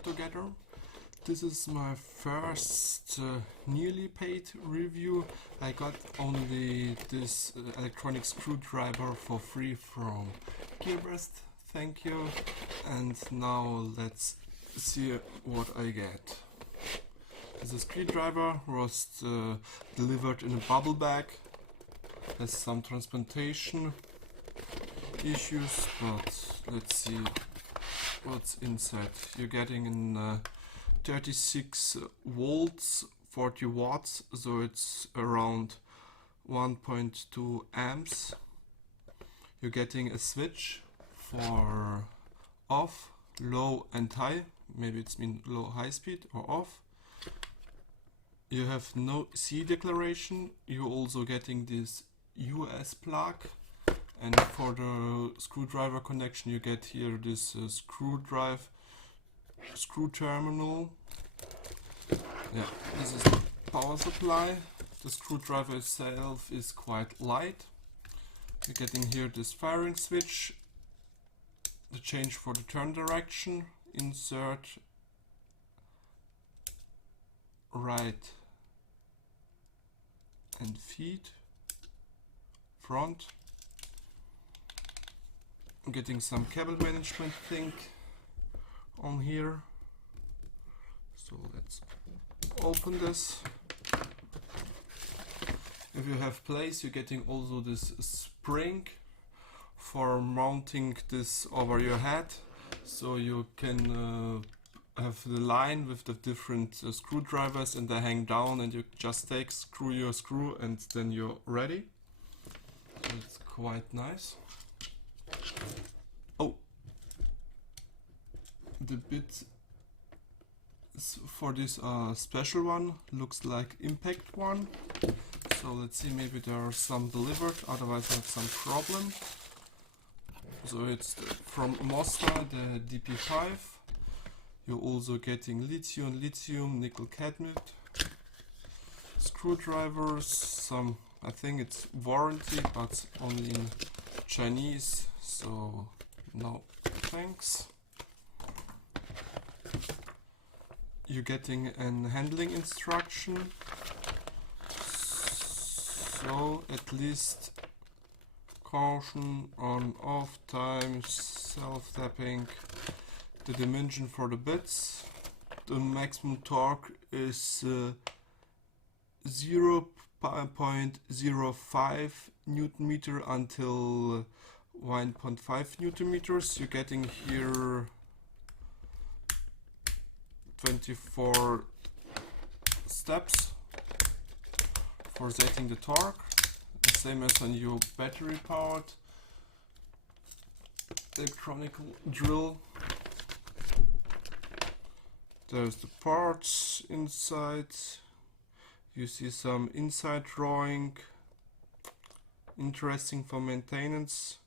back together. This is my first nearly paid review. I got only this electronic screwdriver for free from Gearbest, thank you. And now let's see what I get. The screwdriver was delivered in a bubble bag. Has some transplantation issues, but let's see what's inside. You're getting in 36 volts, 40 watts, so it's around 1.2 amps. You're getting a switch for off, low and high. Maybe it's mean low, high speed or off. You have no C declaration. You're also getting this US plug, and for the screwdriver connection you get here this screw terminal. Yeah, this is the power supply. The screwdriver itself is quite light. You're getting here this firing switch, the change for the turn direction, insert right and feed, front. I'm getting some cable management thing on here. So let's open this. If you have place, you're getting also this spring for mounting this over your head, so you can have the line with the different screwdrivers and they hang down, and you just screw your screw and then you're ready. So it's quite nice. Oh, the bit for this special one looks like impact one. So let's see, maybe there are some delivered, otherwise I have some problem. So it's from Mosta, the DP5. You're also getting lithium, nickel cadmium, screwdrivers, some, I think it's warranty, but only in Chinese, so no thanks. You're getting an handling instruction, so at least caution on off times, self-tapping, the dimension for the bits. The maximum torque is 0.05 Newton meter until 1.5 Newton meters. You're getting here 24 steps for setting the torque, the same as on your battery powered electronic drill. There's the parts inside. You see some inside drawing, interesting for maintenance,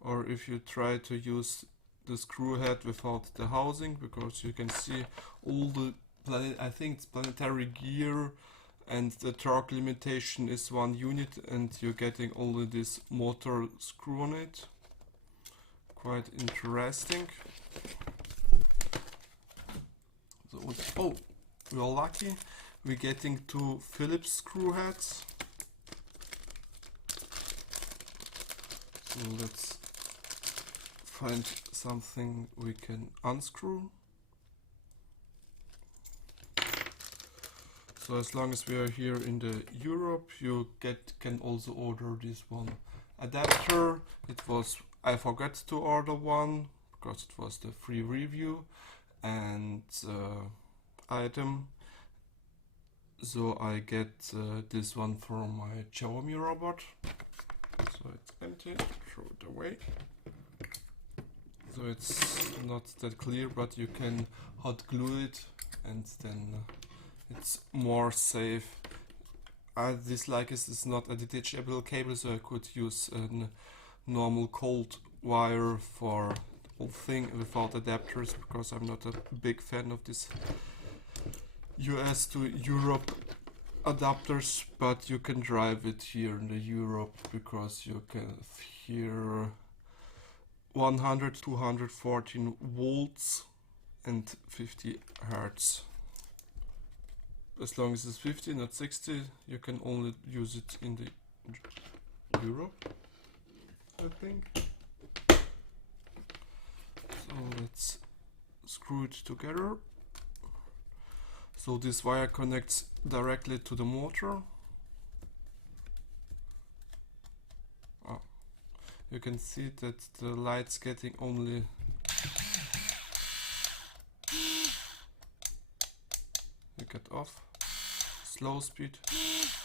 or if you try to use the screw head without the housing, because you can see all the I think it's planetary gear, and the torque limitation is 1 unit, and you're getting only this motor screw on it. Quite interesting. So, oh, we're lucky. We're getting 2 Phillips screw heads. So let's find something we can unscrew. So as long as we are here in the Europe, you can also order this one adapter. I forgot to order one because it was the free review and item. So I get this one from my Xiaomi robot. So it's empty, throw it away. So it's not that clear, but you can hot glue it and then it's more safe. I dislike it's not a detachable cable, so I could use a normal cold wire for the whole thing without adapters, because I'm not a big fan of this US to Europe adapters, but you can drive it here in the Europe because you can here 100 214 volts and 50 Hertz. As long as it's 50, not 60, you can only use it in the Europe, I think. So let's screw it together. So this wire connects directly to the motor. Oh, you can see that the light's getting only you get off. Slow speed,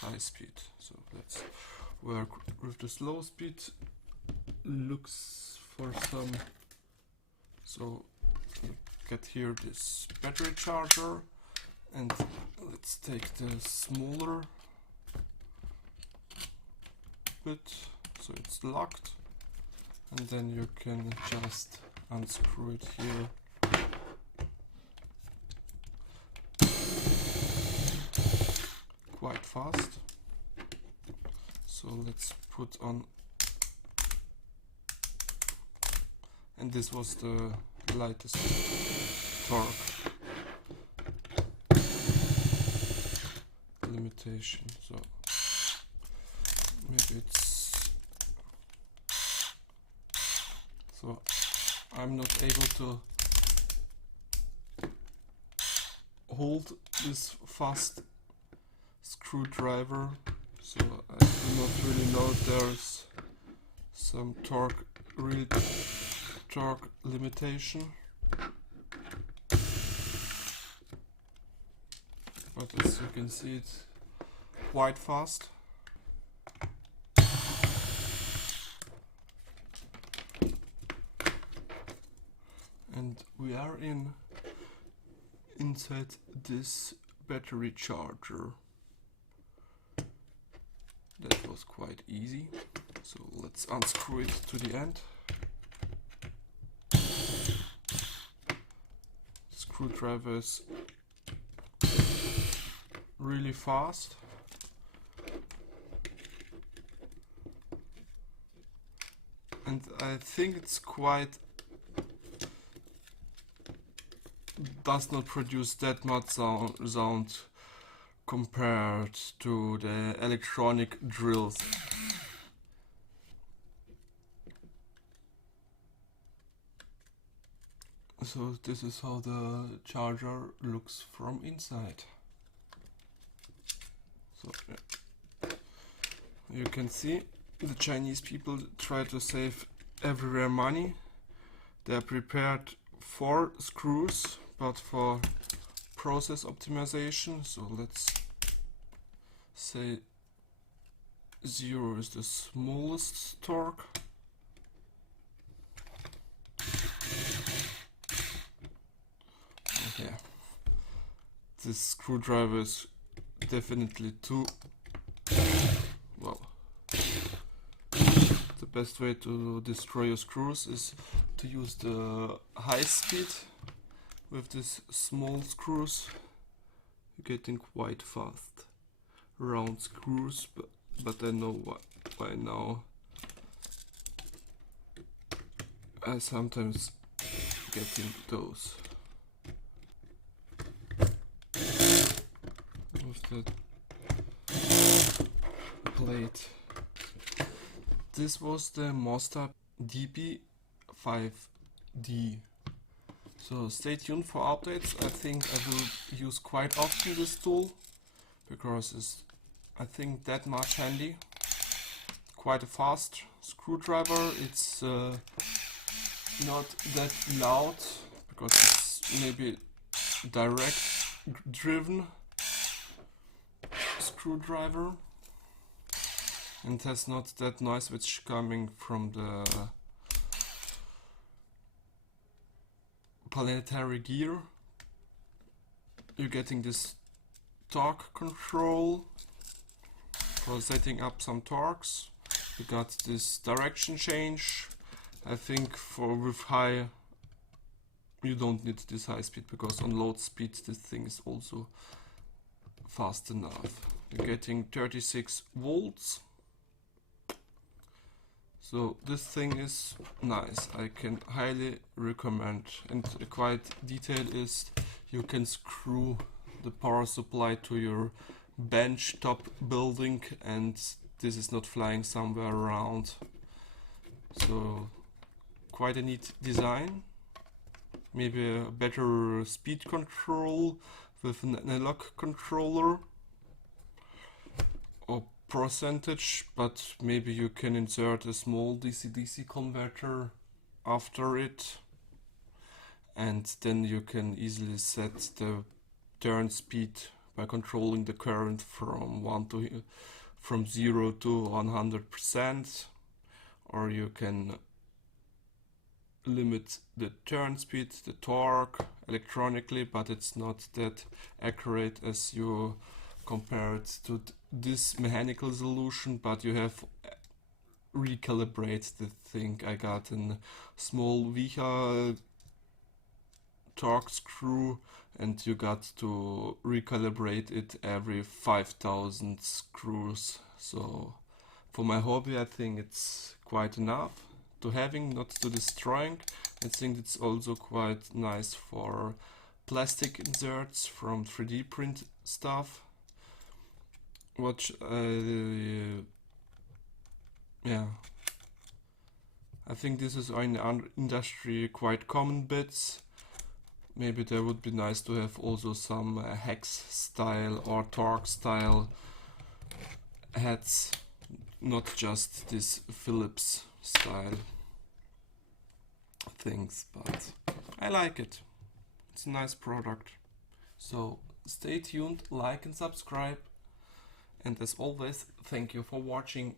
high speed. So let's work with the slow speed. Looks for some. So you get here this battery charger, and let's take the smaller bit so it's locked, and then you can just unscrew it here. Quite fast. So let's put on, and this was the lightest torque limitation. So maybe it's, so I'm not able to hold this fast screwdriver, so I do not really know if there's some real torque limitation, but as you can see, it's quite fast. And we are inside this battery charger. That was quite easy. So let's unscrew it to the end. Screwdriver is really fast. And I think it's quite, does not produce that much sound compared to the electronic drills. So this is how the charger looks from inside. So yeah. You can see the Chinese people try to save everywhere money. They are prepared 4 screws, but for process optimization, so let's say 0 is the smallest torque. Okay, this screwdriver is definitely too, well, the best way to destroy your screws is to use the high speed. With these small screws, you're getting quite fast round screws, but I know why now. I sometimes getting those with the plate. This was the Mosta DB5D. So stay tuned for updates. I think I will use quite often this tool because it's, I think, that much handy. Quite a fast screwdriver. It's not that loud because it's maybe direct driven screwdriver, and has not that noise which coming from the planetary gear. You're getting this torque control for setting up some torques. You got this direction change. I think with high you don't need this high speed, because on low speed this thing is also fast enough. You're getting 36 volts. So this thing is nice, I can highly recommend. And a quite detail is you can screw the power supply to your bench top building, and this is not flying somewhere around. So quite a neat design. Maybe a better speed control with an analog controller or percentage, but maybe you can insert a small DC-DC converter after it, and then you can easily set the turn speed by controlling the current from 0 to 100%, or you can limit the turn speed, the torque electronically, but it's not that accurate as you compare it to this mechanical solution, but you have recalibrate the thing. I got a small Vicha torque screw, and you got to recalibrate it every 5,000 screws. So for my hobby I think it's quite enough to having, not to destroying. I think it's also quite nice for plastic inserts from 3D print stuff. Yeah, I think this is in the industry quite common bits. Maybe there would be nice to have also some hex style or torque style heads, not just this Philips style things, but I like it. It's a nice product. So stay tuned, like and subscribe, and as always, thank you for watching.